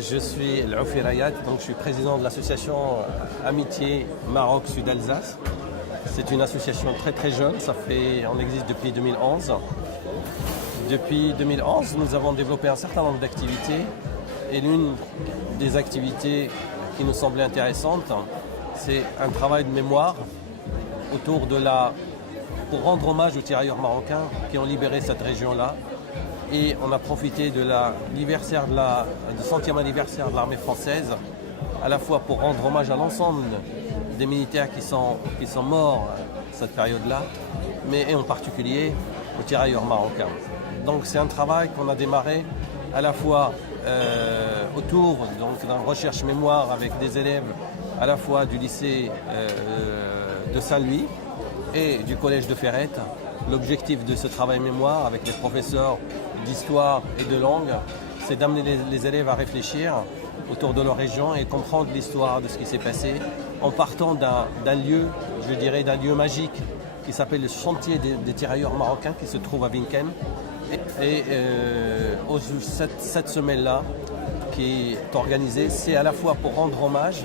Je suis L'Oufi Rayat, donc je suis président de l'association Amitié Maroc Sud Alsace. C'est une association très jeune, on existe depuis 2011. Depuis 2011, nous avons développé un certain nombre d'activités et l'une des activités qui nous semblait intéressante, c'est un travail de mémoire pour rendre hommage aux tirailleurs marocains qui ont libéré cette région-là. Et on a profité de du 100e anniversaire de l'armée française, à la fois pour rendre hommage à l'ensemble des militaires qui sont morts à cette période-là, mais en particulier aux tirailleurs marocains. Donc c'est un travail qu'on a démarré à la fois autour d'une recherche mémoire avec des élèves à la fois du lycée de Saint-Louis et du collège de Ferrette. L'objectif de ce travail mémoire avec les professeurs d'histoire et de langue, c'est d'amener les élèves à réfléchir autour de leur région et comprendre l'histoire de ce qui s'est passé en partant d'un lieu, je dirais d'un lieu magique qui s'appelle le chantier des tirailleurs marocains qui se trouve à Winken. Et cette semaine-là qui est organisée, c'est à la fois pour rendre hommage,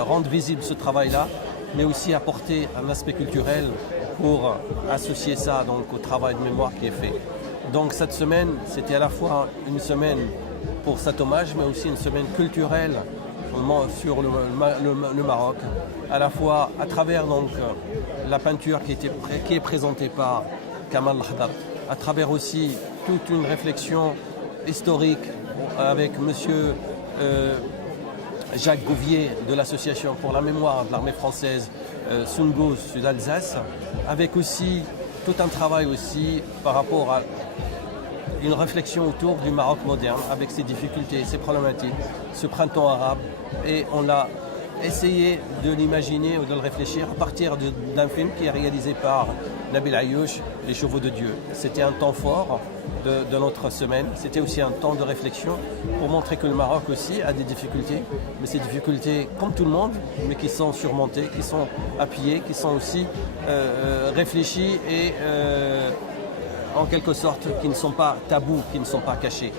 rendre visible ce travail-là, mais aussi apporter un aspect culturel pour associer ça donc, au travail de mémoire qui est fait. Donc cette semaine, c'était à la fois une semaine pour cet hommage, mais aussi une semaine culturelle sur le Maroc, à la fois à travers donc, la peinture qui est présentée par Kamal Lahdar, à travers aussi toute une réflexion historique avec monsieur Jacques Gouvier de l'association pour la mémoire de l'armée française Sungos Sud Alsace, avec aussi tout un travail aussi par rapport à une réflexion autour du Maroc moderne avec ses difficultés, ses problématiques, ce printemps arabe, et on a essayé de l'imaginer ou de le réfléchir à partir d'un film qui est réalisé par Nabil Ayouch, Les Chevaux de Dieu. C'était un temps fort de notre semaine, c'était aussi un temps de réflexion pour montrer que le Maroc aussi a des difficultés, mais ces difficultés comme tout le monde, mais qui sont surmontées, qui sont appuyées, qui sont aussi réfléchies et en quelque sorte qui ne sont pas tabous, qui ne sont pas cachés.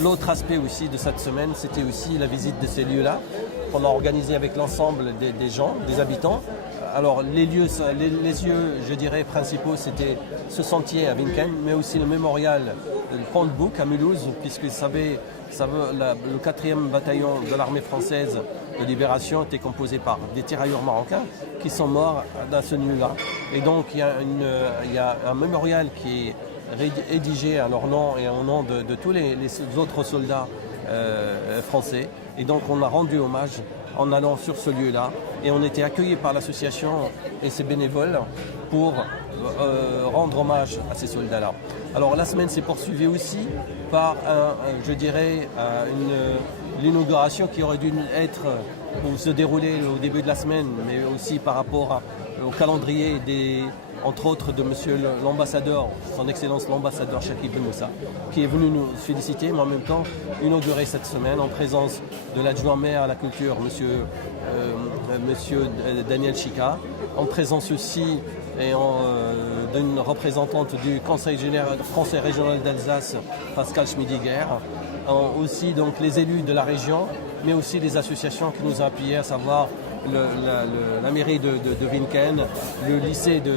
L'autre aspect aussi de cette semaine, c'était aussi la visite de ces lieux-là qu'on a organisé avec l'ensemble des gens, des habitants. Alors les lieux, je dirais, principaux, c'était ce sentier à Winken, mais aussi le mémorial, le Pont de Bouc à Mulhouse, puisque vous savez, le 4e bataillon de l'armée française de libération était composé par des tirailleurs marocains qui sont morts dans ce lieu-là. Et donc il y a un mémorial qui est rédigé à leur nom et au nom de tous les autres soldats français. Et donc on a rendu hommage en allant sur ce lieu-là et on était accueillis par l'association et ses bénévoles pour rendre hommage à ces soldats-là. Alors la semaine s'est poursuivie aussi par, l'inauguration qui aurait dû se dérouler au début de la semaine, mais aussi par rapport au calendrier entre autres de monsieur l'ambassadeur, son excellence l'ambassadeur Chakib Ben Moussa, qui est venu nous féliciter, mais en même temps inaugurer cette semaine en présence de l'adjoint maire à la culture, monsieur Daniel Chika, en présence aussi d'une représentante du Conseil régional d'Alsace, Pascal Schmidiger, aussi donc les élus de la région, mais aussi les associations qui nous ont appuyés, à savoir la mairie de Winken, le lycée de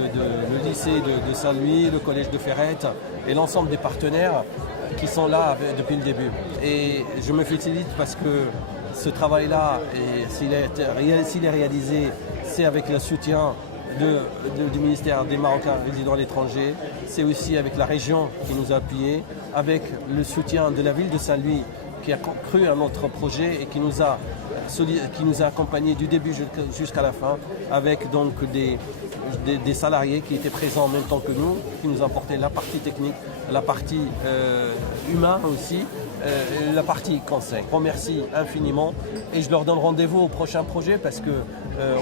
Saint-Louis, le collège de Ferrette et l'ensemble des partenaires qui sont là depuis le début. Et je me félicite parce que ce travail-là, s'il est réalisé, c'est avec le soutien du ministère des Marocains résidant à l'étranger, c'est aussi avec la région qui nous a appuyés, avec le soutien de la ville de Saint-Louis qui a cru à notre projet et qui nous a accompagnés du début jusqu'à la fin, avec donc des salariés qui étaient présents en même temps que nous, qui nous apportaient la partie technique, la partie humaine aussi, la partie conseil. Je remercie infiniment et je leur donne rendez-vous au prochain projet parce que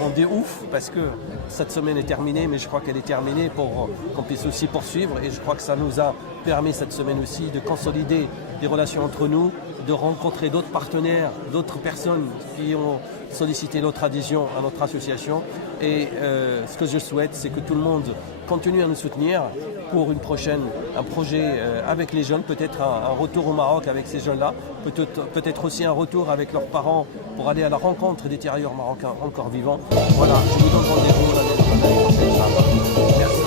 on dit ouf, parce que cette semaine est terminée, mais je crois qu'elle est terminée pour qu'on puisse aussi poursuivre et je crois que ça nous a permis cette semaine aussi de consolider des relations entre nous, de rencontrer d'autres partenaires, d'autres personnes qui ont sollicité notre adhésion à notre association. Et ce que je souhaite, c'est que tout le monde continue à nous soutenir pour un projet avec les jeunes, peut-être un retour au Maroc avec ces jeunes-là, peut-être aussi un retour avec leurs parents pour aller à la rencontre des tirailleurs marocains encore vivants. Voilà, je vous donne rendez-vous l'année prochaine. Merci.